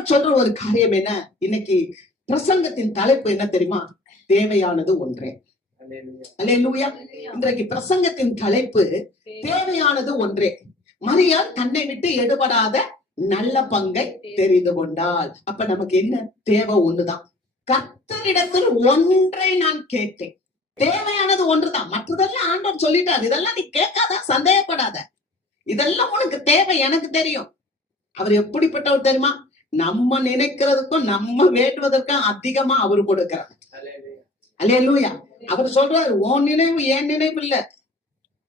ஆண்டவர் சொல்ற ஒரு காரியம் என்ன? இன்னைக்கு பிரசங்கத்தின் தலைப்பு என்ன தெரியுமா? தேவையானது ஒன்றே. அல்லேலூயா. இன்றைக்கு பிரசங்கத்தின் தலைப்பு தேவையானது ஒன்றே. மரியாள் தன்னை விட்டு எடுபடாத நல்ல பங்கை தெரிந்து கொண்டாள். அப்ப நமக்கு என்ன தேவை? ஒண்ணுதான். கர்த்தரிடத்தில் ஒன்றை நான் கேட்டேன். தேவையானது ஒன்றுதான். மற்றதெல்லாம் ஆண்டவர் சொல்லிட்டாரு. இதெல்லாம் நீ கேட்காத, சந்தேகப்படாத. இதெல்லாம் உனக்கு தேவை, எனக்கு தெரியும். அவர் எப்படிப்பட்டவர் தெரியுமா? நம்ம நினைக்கிறதுக்கும் நம்ம வேண்டுவதற்கும் அதிகமா அவர் கொடுக்கிறார். அல்லேலூயா. அவர் சொல்றாரு, உன் நினைவு என் நினைவு இல்ல,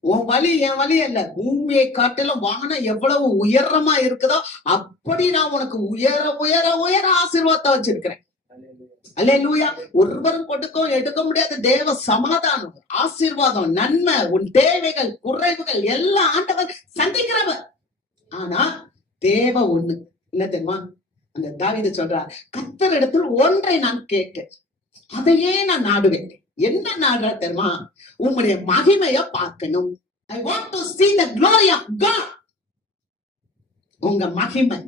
உன் வழி என் வழி அல்ல. பூமியை காட்டிலும் வானம் எவ்வளவு உயரமா இருக்குதோ அப்படி நான் உனக்கு உயர உயர உயர ஆசீர்வாதத்தை வச்சிருக்கிறேன். அல்லேலூயா. ஒருவரும் கொடுக்கவும் எடுக்க முடியாத தேவ சமாதானம், ஆசீர்வாதம், நன்மை, உன் தேவைகள், குறைவுகள் எல்லாம் ஆண்டவர் சந்திக்கிறவர். ஆனா தேவை ஒண்ணு என்ன தெரியுமா? அந்த தாவீது சொல்றார், கர்த்தரிடத்தில் ஒன்றை நான் கேட்டேன், அதையே நான் நாடுவேன். என்ன நாடுற தெரியுமா? உங்களுடைய மகிமைய பார்க்கணும். I want to see the glory of God. உங்க மகிமை,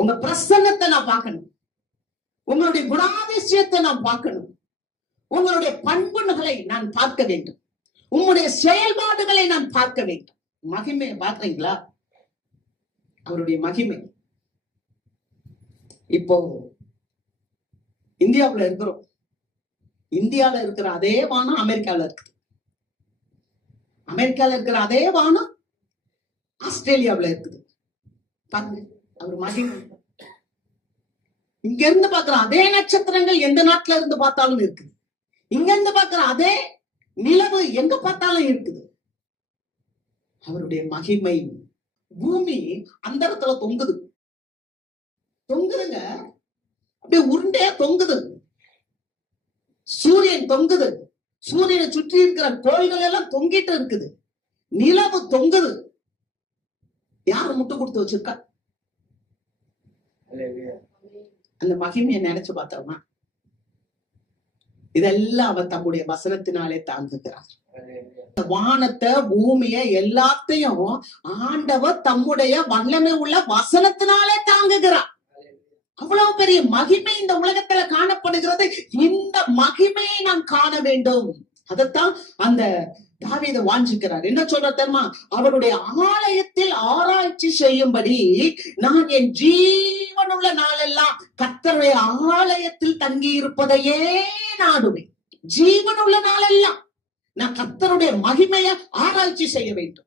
உங்க பிரசன்னத்தை நான் பார்க்கணும். உங்களுடைய குணாதிசயத்தை நான் பார்க்கணும். உங்களுடைய பண்புகளை நான் பார்க்க வேண்டும். உங்களுடைய செயல்பாடுகளை நான் பார்க்க வேண்டும். மகிமையை பார்க்கறீங்களா? அவருடைய மகிமை. இப்போ இந்தியாவுல இருக்கிறோம். இந்தியால இருக்கிற அதே வானம் அமெரிக்கால இருக்குது. அமெரிக்கால இருக்கிற அதே வானம் ஆஸ்திரேலியாவுல இருக்குது. பாருங்க அவர் மகிமை. இங்க இருந்து பாக்குற அதே நட்சத்திரங்கள் எந்த நாட்டுல இருந்து பார்த்தாலும் இருக்குது. இங்க இருந்து பாக்குற அதே நிலவு எங்க பார்த்தாலும் இருக்குது. அவருடைய மகிமை. பூமி அந்த இடத்துல தொங்குது, தொங்குதுங்க, அப்படியே உருண்டையா தொங்குது. சூரியன் தொங்குது, சூரியனை சுற்றி இருக்கிற கோள்கள் எல்லாம் தொங்கிட்டு இருக்குது. நிலவு தொங்குது. யாரு முட்டு கொடுத்து வச்சிருக்கா? அந்த மகிமையை நினைச்சு பார்த்தோம்னா இதெல்லாம் அவர் தம்முடைய வசனத்தினாலே தாங்குகிறார். வானத்தை, பூமியை எல்லாத்தையும் ஆண்டவர் தம்முடைய வல்லமை உள்ள வசனத்தினாலே தாங்குகிறார். அவ்வளவு பெரிய மகிமை இந்த உலகத்துல காணப்படுகிறது. இந்த மகிமையை நான் காண வேண்டும். அதைத்தான் அந்த தாவீது வாஞ்சிக்கிறார். என்ன சொல்ற தெரியுமா? அவருடைய ஆலயத்தில் ஆராய்ச்சி செய்யும்படி நான் என் ஜீவனுள்ள நாளெல்லாம் கர்த்தருடைய ஆலயத்தில் தங்கி இருப்பதையே நாடுவேன். ஜீவனுள்ள நாளெல்லாம் நான் கர்த்தருடைய மகிமையை ஆராய்ச்சி செய்ய வேண்டும்.